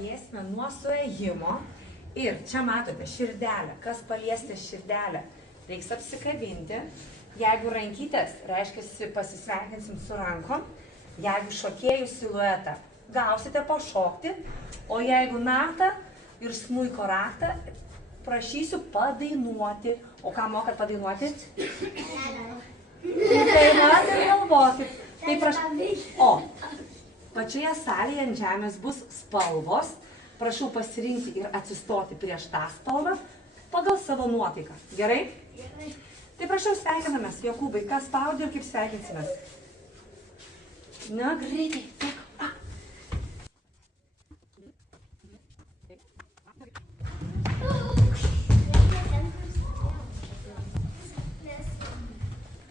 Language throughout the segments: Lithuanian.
pradėsime nuo suėjimo. Ir čia matote širdelę. Kas paliesti širdelę? Reiks apsikabinti. Jeigu rankytės, reiškia pasisveikinsim su rankom. Jeigu šokėjų siluetą, gausite pašokti. O jeigu natą ir smuiko raktą, prašysiu padainuoti. O ką mokat padainuoti? Dainuoti ir galvokit. Tai o, pačioje salėje ant žemės bus spalvos. Prašau pasirinkti ir atsistoti prieš tą spalvą pagal savo nuotaiką. Gerai? Gerai. Tai prašau, sveikinamės. Jokūbai, kas spaudė ir kaip sveikinsimės? Na, greitai.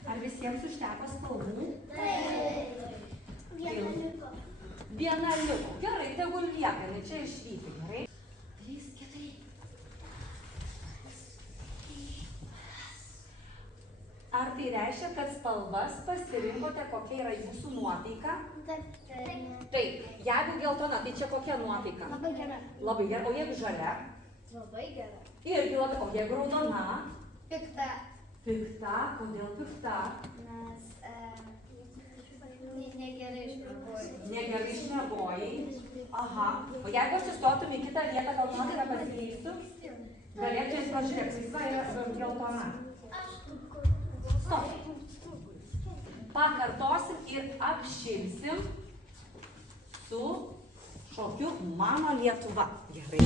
Ar visiems užteko spalvų? Viena liko. Viena liko. Gerai, tegul lieka, ne čia išvyti, gerai? 3, 4. Ar tai reiškia, kad spalvas pasirinkote, kokia yra jūsų nuotaika? Taip. Jeigu geltona, tai čia kokia nuotaika? Labai gera. Labai gera. O jeigu žalia? Labai gera. Irgi labai. O jeigu raudona? Pikta. Pikta? Kodėl pikta? Nes negerai išmiegojai. Negerai išmiegojai. Aha. O jeigu atsistotum į kitą vietą, gal nuotaika pasikeistų? Galėčiau pažiūrėti, kai yra geltona. Stop. Pakartosim ir apšilsim su šokiu Mano Lietuva. Gerai.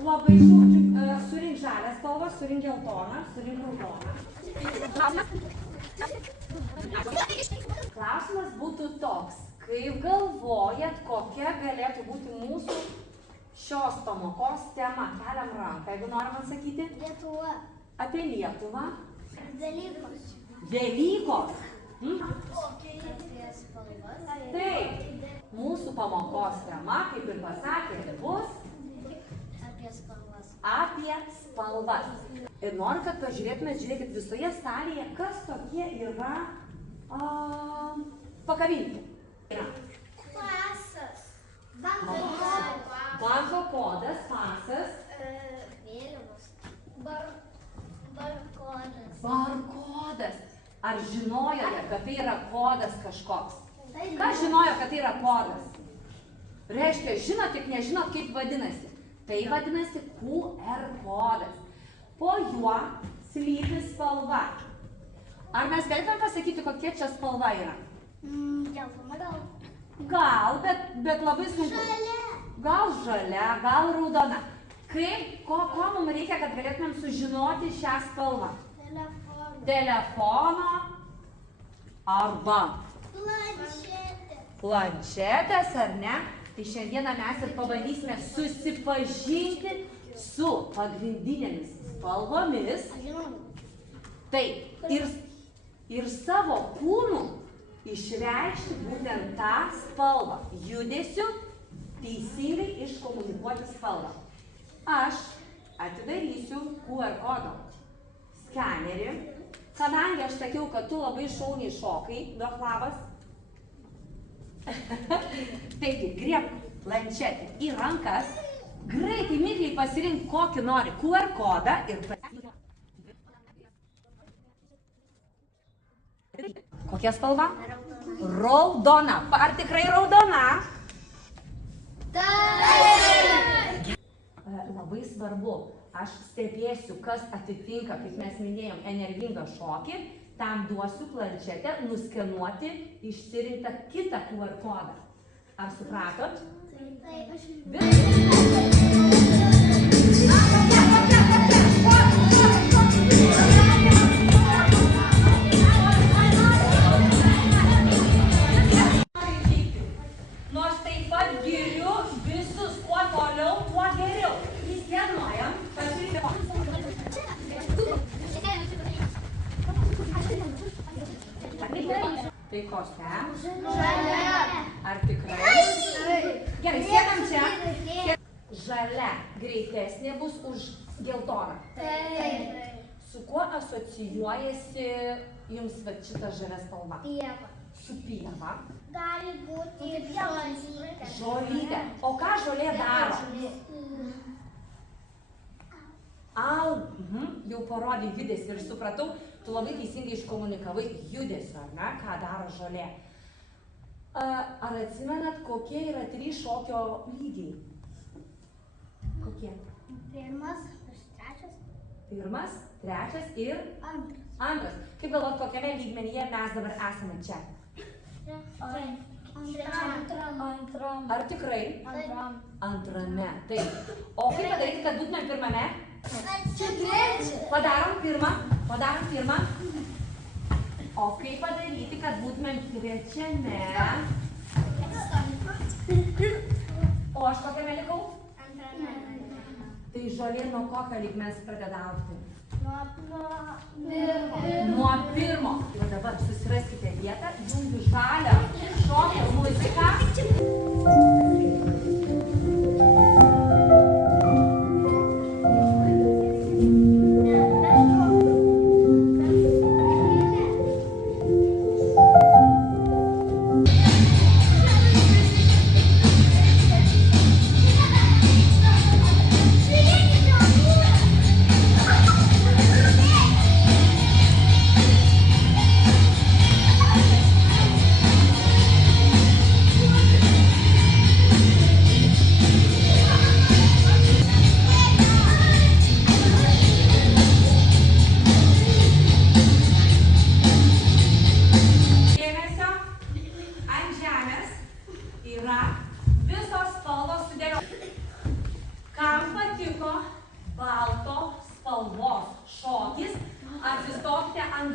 Labai surink žalią spalvą, surink geltoną, surink raudoną. Klausimas būtų toks, kaip galvojat, kokia galėtų būti mūsų šios pamokos tema? Keliam ranką, jeigu norim atsakyti. Lietuva. Apie Lietuvą. Velykos. Velykos. Apie spalvas. Taip. Mūsų pamokos tema, kaip ir pasakėte, bus apie spalvas. Ir noriu, kad pažiūrėtumėt, žiūrėkit, visoje salėje, kas tokie yra pakabinti. Pasas. Banko kodas, pasas. Vėliavos. Barkodas. Barkodas. Ar žinojote, kad tai yra kodas kažkoks? Kas žinojo, kad tai yra kodas? Reiškia, žinot, tik nežinot, kaip vadinasi. Tai vadinasi QR kodas. Po juo slypi spalva. Ar mes galėtume pasakyti, kokia čia spalva yra? Geltona gal. Gal, bet labai sunku. Žalia. Gal žalia, gal raudona. Ko mums reikia, kad galėtumėm sužinoti šią spalvą? Telefono. Telefono arba planšetės, ar ne? Tai šiandieną mes ir pabandysime susipažinti su pagrindinėmis spalvomis. Taip, ir savo kūnu išreikšti būtent tą spalvą. Judesiu teisingai iškomunikuoti spalvą. Aš atidarysiu QR kodo skanerį. Kadangi aš sakiau, kad tu labai šauniai šokai, duok labas. Taigi, griebk planšetę į rankas, greitai mikliai pasirink kokį nori QR kodą ir kokia spalva? Raudona. Ar tikrai raudona? Taip. Labai svarbu, aš stebėsiu, kas atitinka, kaip mes minėjom, energingą šokį. Tam duosiu planšetę nuskenuoti išsirinktą kitą QR kodą. Ar supratot? Nors taip pat giriu Žalia. Ar tikrai? Gerai, sėdam čia. Žalia greitesnė bus už geltoną. Taip. Su kuo asocijuojasi jums šita žalia spalva? Pieva. Su pieva. Gali būti žolytė. Žolytė. O ką žolė daro? Au, jau parodė judesį ir supratau, tu labai teisingai iškomunikavai judesį, ar ne, ką daro žolė. Ar atsimenat, kokie yra 3 šokio lygiai? Kokie? Pirmas, trečias. Pirmas, trečias ir Antras. antras. Kaip galvot, kokiame lygmenyje mes dabar esame čia? Antram. Ar tikrai? Antram. Antrame. Taip. O kaip padaryti, kad būtume pirmame? Trečias. Padarom pirmą. O kaip padaryti, kad būtumėm trečiame? O aš kokiame likau? Tai žolė nuo kokio lygmens pradeda augti? Nuo pirmo. Ir dabar susiraskite vietą, jungiu žalią šokio muziką. Atsistokite ant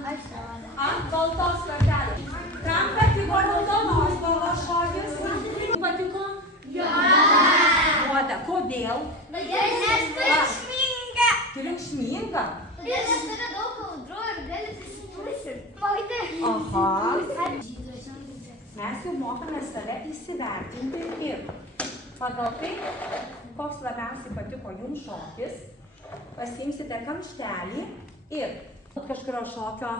baltos kortelės. Kam patiko raudonos spalvos šokis? Patiko? Juoda. Kodėl? Nes triukšminga. Triukšminga? Nes turi daug audrų ir gali susipušinti. Aha. Mes jau mokame save įsivertinti ir pagal tai, koks labiausiai patiko jums šokis, pasiimsite kamštelį ir kažkurio šokio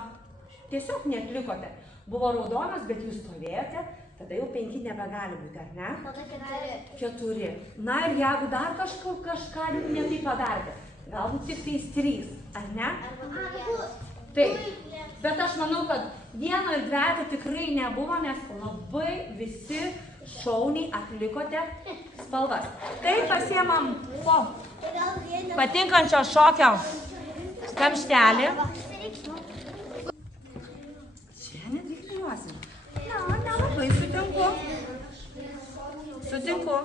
tiesiog neatlikote. Buvo raudonas, bet jūs stovėjote, tada jau 5 nebegali būti, ar ne? 4. Na ir jeigu dar kažką ne taip padarėte, galbūt tik tais 3, ar ne? Taip. Bet aš manau, kad 1 ir 2 tikrai nebuvo, nes labai visi šauniai atlikote spalvas. Tai pasiemam po patinkančio šokio kamštelį. Čia nedvikliuosim. Na, nelabai sutinku. Sutinku.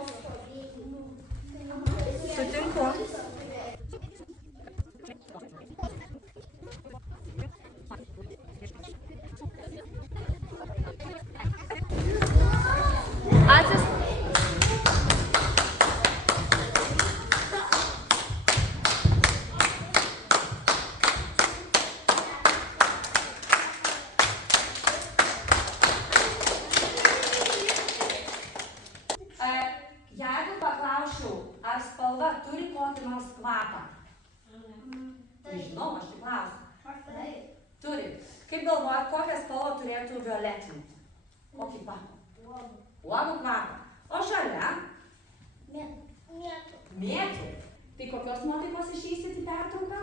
Jeigu paklausčiau, ar spalva turi kokį nors kvapą? Nežinau, aš tik klausiu. Turi. Kaip galvojat, kokią spalvą turėtų violetinį? Kokį kvapą? Uogų kvapą. O žalia? Mėtų. Tai kokios nuotaikos išeisit į pertrauką?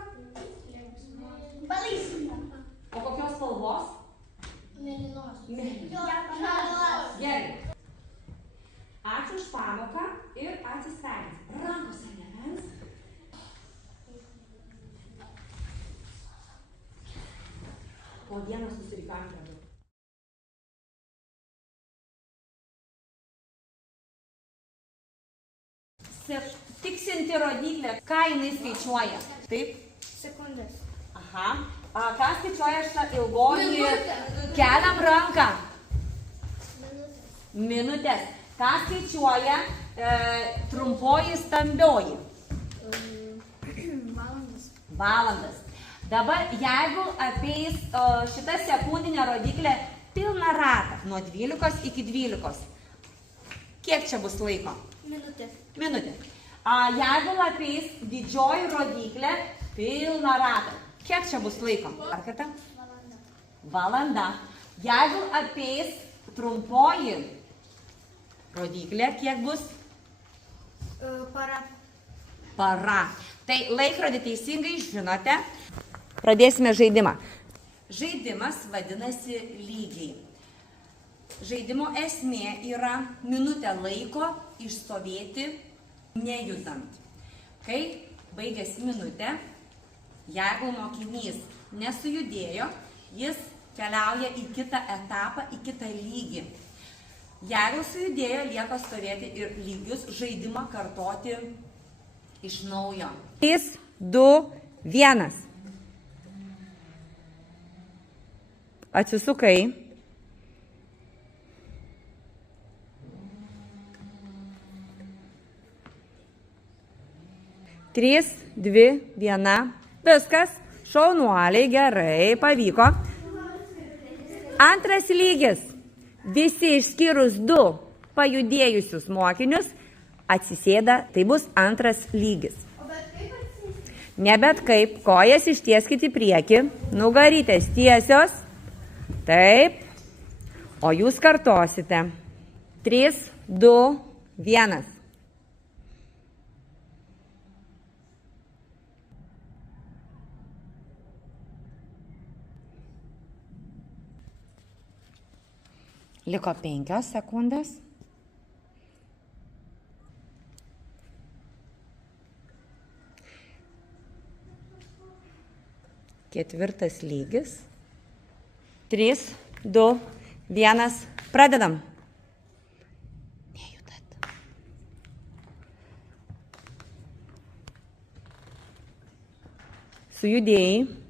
O kokios spalvos? Gerai. Ačiū už pamoką ir atsisveikinti. Rankos ar nevens? Po vieną susirikiuojam kartu. Tiksinti rodiklė, ką jinai skaičiuoja? Taip? Sekundės. Aha. Ką skaičiuoja šitą ilgoji? Keliam ranką. Minutės. Ką skaičiuoja trumpoji stambioji? Valandas. Dabar, jeigu apeis šitą sekundinę rodiklę pilną ratą nuo 12 iki 12. Kiek čia bus laiko? Minutė. Minutė. Jeigu apeis didžioji rodyklė pilną ratą, kiek čia bus laiko? Ar kartą? Valanda. Jeigu apeis trumpoji rodyklė, kiek bus? Para. Para. Tai laikrodį teisingai žinote. Pradėsime žaidimą. Žaidimas vadinasi lygiai. Žaidimo esmė yra minutę laiko išstovėti nejudant. Kai baigėsi minutė, jeigu mokinys nesujudėjo, jis keliauja į kitą etapą, į kitą lygį. Jeigu sujudėjo, lieka stovėti ir lygius žaidimą kartoti iš naujo. 3, 2, 1. Atsisukai. 3, 2, 1. Viskas. Šaunuoliai, gerai, pavyko. Antras lygis. Visi išskyrus 2 pajudėjusius mokinius atsisėda, tai bus antras lygis. Ne bet kaip, kojas ištieskit į priekį, nugarytės tiesios. Taip. O jūs kartosite. 3, 2, 1. Liko 5 sekundės. Ketvirtas lygis. 3, 2, 1. Pradedam. Nejudat. Sujudėjai.